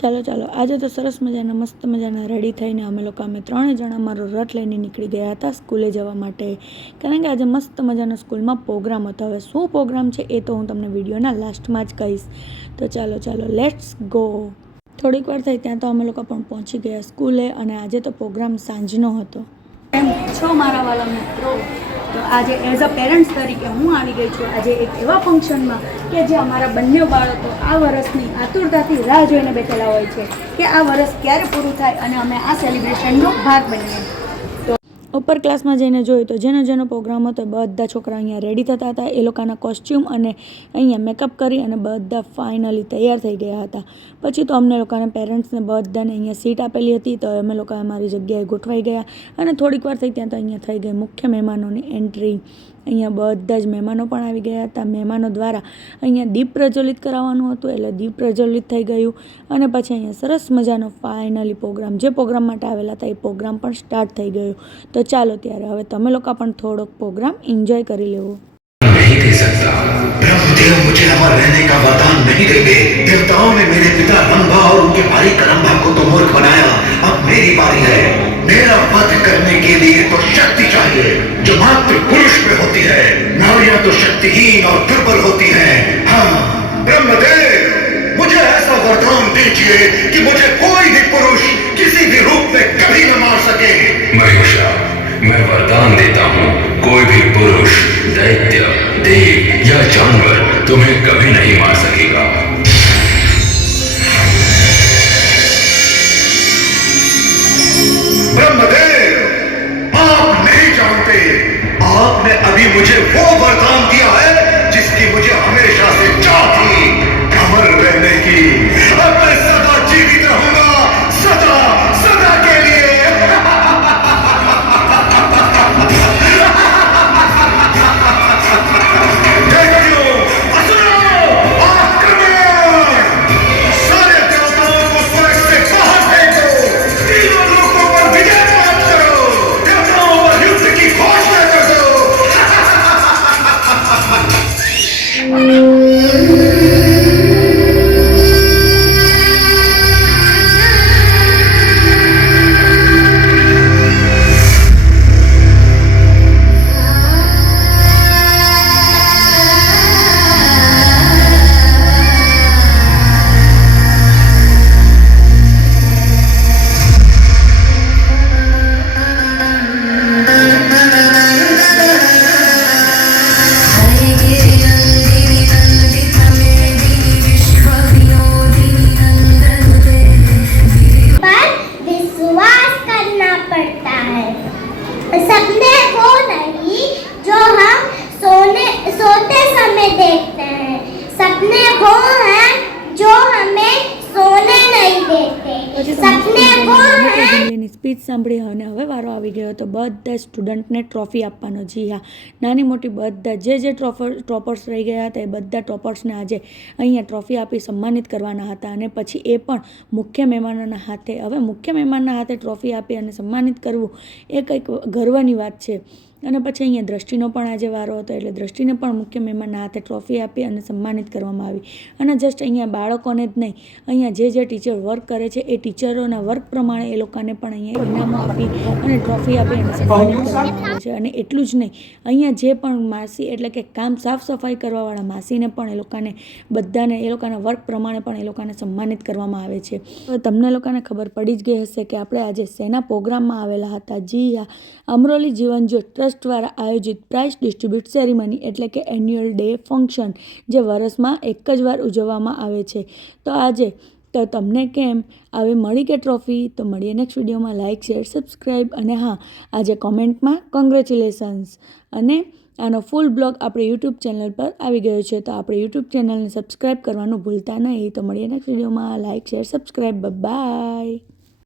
ચાલો ચાલો આજે તો સરસ મજાના મસ્ત મજાના રેડી થઈને અમે ત્રણે જણા મારો રથ લઈને નીકળી ગયા હતા સ્કૂલે જવા માટે, કારણ કે આજે મસ્ત મજાનો સ્કૂલમાં પ્રોગ્રામ હતો. હવે શું પ્રોગ્રામ છે એ તો હું તમને વિડીયોના લાસ્ટમાં જ કહીશ. તો ચાલો ચાલો લેટ્સ ગો. થોડીક વાર થઈ ત્યાં તો અમે લોકો પણ પહોંચી ગયા સ્કૂલે, અને આજે તો પ્રોગ્રામ સાંજનો હતો. એમ છો મારા વાલા મિત્રો, તો આજે એઝ અ પેરેન્ટ્સ તરીકે હું આવી ગઈ છું આજે એક એવા ફંક્શનમાં કે જે અમારા બંને બાળકો આ વર્ષની આતુરતાથી રાહ જોઈને બેઠેલા હોય છે કે આ વર્ષ ક્યારે પૂરું થાય અને અમે આ સેલિબ્રેશનનો ભાગ બનીએ. તો ઉપર ક્લાસમાં જઈને જોયું તો જેનો પ્રોગ્રામ હતો બધા છોકરા અહીંયા રેડી થતા હતા. એ લોકોના કોસ્ચ્યુમ અને અહીંયા મેકઅપ કરી અને બધા ફાઇનલી તૈયાર થઈ ગયા હતા. પછી તો અમને લોકોને પેરેન્ટ્સને બધાને અહીંયા સીટ આપેલી હતી, તો અમે લોકો અમારી જગ્યાએ ગોઠવાઈ ગયા. અને થોડીક વાર થઈ ત્યાં તો અહીંયા થઈ ગઈ મુખ્ય મહેમાનોની એન્ટ્રી. અહીંયા બધા જ મહેમાનો પણ આવી ગયા હતા. મહેમાનો દ્વારા અહીંયા દીપ પ્રજ્વલિત કરાવવાનું હતું, એટલે દીપ પ્રજ્વલિત થઈ ગયું. અને પછી અહીંયા સરસ મજાનો ફાઇનલી પ્રોગ્રામ, જે પ્રોગ્રામ માટે આવેલા હતા એ પ્રોગ્રામ પણ સ્ટાર્ટ થઈ ગયો. તો ચાલો ત્યારે હવે તમે લોકો પણ થોડોક प्रोग्राम एंजॉय कर लेवो. नहीं दे सकता, ब्रह्मदेव मुझे अमर रहने का वरदान नहीं देंगे. देवताओं ने मेरे पिता रंभा और उनके भाई करंभा को तो मूर्ख बनाया. अब मेरी बारी है. मेरा वध करने के लिए तो शक्ति चाहिए जो मात्र पुरुष में होती है. नारियां तो शक्तिहीन और दुर्बल होती हैं. हाँ ब्रह्मदेव, मुझे ऐसा वरदान दीजिए कि मुझे कोई भी पुरुष किसी भी रूप में कभी न मार सके. महेशा, मैं वरदान देता हूँ, कोई भी पुरुष, दैत्य, देव या जानवर तुम्हें कभी नहीं मार सकेगा. ब्रह्मदेव, आप नहीं जानते, आपने अभी मुझे वो वरदान दिया है जिसकी मुझे हमेशा से चाह थी, अमर रहने की. अब मैं सदा जीवित रहूंगा, सदा सदा के लिए. सपने वो नहीं जो हम सोते समय देखते हैं. सपने वो हैं जो हमें सोने नहीं देते. सपने वो हैं. સ્પીચ સાંભળી અને હવે વારો આવી ગયો તો બધા સ્ટુડન્ટને ટ્રોફી આપવાનો. જી હા, નાની મોટી બધા જે ટોપર્સ રહી ગયા હતા એ બધા ટોપર્સને આજે અહીંયા ટ્રોફી આપી સન્માનિત કરવાના હતા. અને પછી એ પણ મુખ્ય મહેમાનોના હાથે. હવે મુખ્ય મહેમાનના હાથે ટ્રોફી આપી અને સન્માનિત કરવું એ કંઈક ગર્વની વાત છે. અને પછી અહીંયા દ્રષ્ટિનો પણ આજે વારો હતો, એટલે દ્રષ્ટિને પણ મુખ્ય મહેમાનના હાથે ટ્રોફી આપી અને સન્માનિત કરવામાં આવી. અને જસ્ટ અહીંયા બાળકોને જ નહીં, અહીંયા જે ટીચર વર્ક કરે છે એ ટીચરોના વર્ક પ્રમાણે એ લોકોને પણ અહીંયા ઇનામો આપી અને ટ્રોફી આપી અને સન્માનિત કરવામાં આવે છે. અને એટલું જ નહીં, અહીંયા જે પણ માસી એટલે કે કામ સાફ સફાઈ કરવાવાળા માસીને પણ એ લોકોને બધાને એ લોકોના વર્ક પ્રમાણે પણ એ લોકોને સન્માનિત કરવામાં આવે છે. હવે તમને લોકોને ખબર પડી જ ગઈ હશે કે આપણે આજે શેના પ્રોગ્રામમાં આવેલા હતા. જી હા, અમરોલી જીવન જ્યોત ટ્રસ્ટ દ્વારા આયોજિત પ્રાઇઝ ડિસ્ટ્રીબ્યુટ સેરેમની એટલે કે એન્યુઅલ ડે ફંક્શન, જે વર્ષમાં એક જ વાર ઉજવવામાં આવે છે. તો આજે તો તમને કેમ આવી મળી કે ટ્રોફી? તો મળીએ નેક્સ્ટ વિડીયોમાં. Like, share, subscribe. અને હા, આજે કોમેન્ટમાં કોંગ્રેચ્યુલેશન્સ. અને આનો ફૂલ બ્લોગ આપણે યુટ્યુબ ચેનલ પર આવી ગયો છે, તો આપણે યુટ્યુબ ચેનલને સબસ્ક્રાઈબ કરવાનું ભૂલતા નહીં. તો મળીએ નેક્સ્ટ વિડીયોમાં. Like, share, subscribe. બાય.